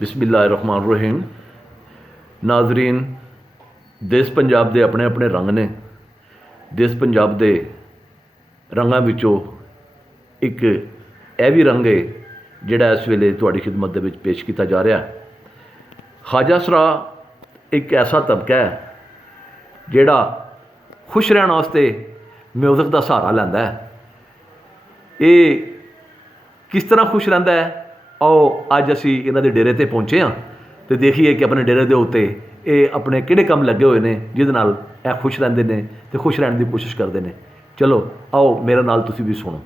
बिस्मिल्लाहिर्रहमानिर्रहीम। नाजरीन, देश पंजाब के अपने अपने रंग ने। देश पंजाब के रंगों विचों एक यह भी रंग है जिहड़ा इस वेले तुहाडी खिदमत दे विच पेश किया जा रहा है। ख्वाजा सरा एक ऐसा तबका है जिहड़ा खुश रहने वास्ते म्यूजिक का सहारा लैंदा है। ये किस तरह खुश रहिंदा है, आओ अज असी इन्हां दे डेरे ते पहुंचे हाँ तो देखिए कि अपने डेरे के उत्ते ये अपने किहड़े काम लगे हुए हैं जिहदे नाल यह खुश रहिंदे ने ते खुश रहने की कोशिश करते हैं। चलो आओ मेरे नाल तुसीं भी सुनो।